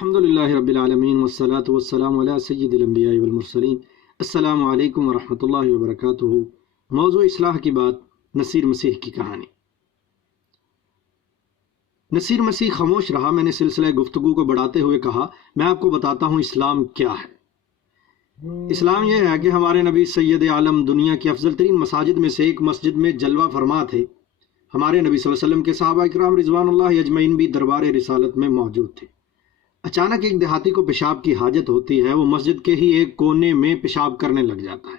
الحمدللہ رب العالمین والصلاة والسلام علی سید الانبیاء والمرسلین۔ السلام علیکم ورحمۃ اللہ وبرکاتہ۔ موضوع اصلاح کی بات، نصیر مسیح کی کہانی۔ نصیر مسیح خاموش رہا۔ میں نے سلسلہ گفتگو کو بڑھاتے ہوئے کہا، میں آپ کو بتاتا ہوں اسلام کیا ہے۔ اسلام یہ ہے کہ ہمارے نبی سید عالم دنیا کی افضل ترین مساجد میں سے ایک مسجد میں جلوہ فرما تھے۔ ہمارے نبی صلی اللہ علیہ وسلم کے صحابہ کرام رضوان اللہ اجمعین بھی دربار رسالت میں موجود تھے۔ اچانک ایک دیہاتی کو پیشاب کی حاجت ہوتی ہے۔ وہ مسجد کے ہی ایک کونے میں پیشاب کرنے لگ جاتا ہے۔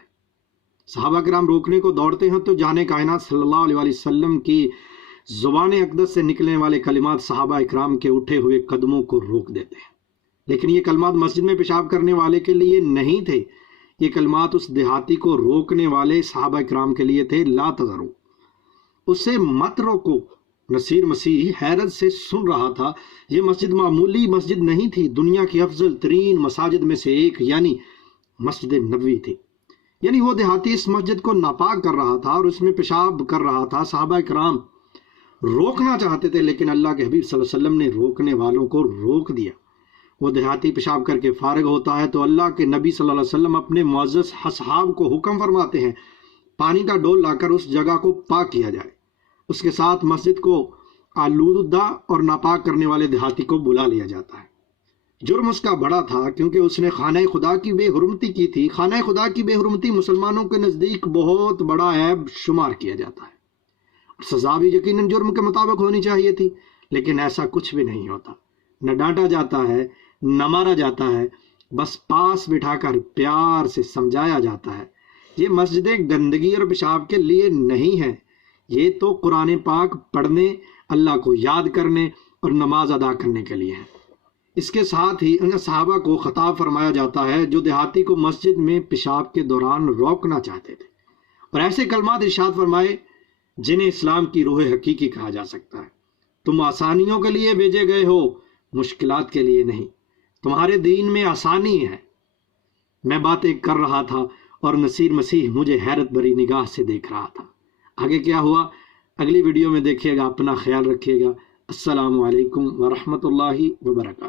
صحابہ کرام روکنے کو دوڑتے ہیں تو جہان کائنات صلی اللہ علیہ وسلم کی زبان اقدس سے نکلنے والے کلمات صحابہ کرام کے اٹھے ہوئے قدموں کو روک دیتے ہیں۔ لیکن یہ کلمات مسجد میں پیشاب کرنے والے کے لیے نہیں تھے، یہ کلمات اس دیہاتی کو روکنے والے صحابہ کرام کے لیے تھے۔ لا تذرو، اسے مت روکو۔ نصیر مسیح حیرت سے سن رہا تھا۔ یہ مسجد معمولی مسجد نہیں تھی، دنیا کی افضل ترین مساجد میں سے ایک یعنی مسجد نبوی تھی۔ یعنی وہ دیہاتی اس مسجد کو ناپاک کر رہا تھا اور اس میں پیشاب کر رہا تھا۔ صحابہ کرام روکنا چاہتے تھے لیکن اللہ کے حبیب صلی اللہ علیہ وسلم نے روکنے والوں کو روک دیا۔ وہ دیہاتی پیشاب کر کے فارغ ہوتا ہے تو اللہ کے نبی صلی اللہ علیہ وسلم اپنے معزز اصحاب کو حکم فرماتے ہیں، پانی کا ڈول لا کر اس جگہ کو پاک کیا جائے۔ اس کے ساتھ مسجد کو آلودہ اور ناپاک کرنے والے دیہاتی کو بلا لیا جاتا ہے۔ جرم اس کا بڑا تھا کیونکہ اس نے خانہ خدا کی بے حرمتی کی تھی۔ خانہ خدا کی بے حرمتی مسلمانوں کے نزدیک بہت بڑا عیب شمار کیا جاتا ہے۔ سزا بھی یقیناً جرم کے مطابق ہونی چاہیے تھی، لیکن ایسا کچھ بھی نہیں ہوتا۔ نہ ڈانٹا جاتا ہے، نہ مارا جاتا ہے، بس پاس بٹھا کر پیار سے سمجھایا جاتا ہے۔ یہ مسجدیں گندگی اور پیشاب کے لیے نہیں ہیں، یہ تو قرآن پاک پڑھنے، اللہ کو یاد کرنے اور نماز ادا کرنے کے لیے ہے۔ اس کے ساتھ ہی ان صحابہ کو خطاب فرمایا جاتا ہے جو دیہاتی کو مسجد میں پیشاب کے دوران روکنا چاہتے تھے، اور ایسے کلمات ارشاد فرمائے جنہیں اسلام کی روح حقیقی کہا جا سکتا ہے۔ تم آسانیوں کے لیے بھیجے گئے ہو، مشکلات کے لیے نہیں۔ تمہارے دین میں آسانی ہے۔ میں باتیں کر رہا تھا اور نصیر مسیح مجھے حیرت بھری نگاہ سے دیکھ رہا تھا۔ آگے کیا ہوا اگلی ویڈیو میں دیکھیے گا۔ اپنا خیال رکھیے گا۔ السلام علیکم ورحمۃ اللہ وبرکاتہ۔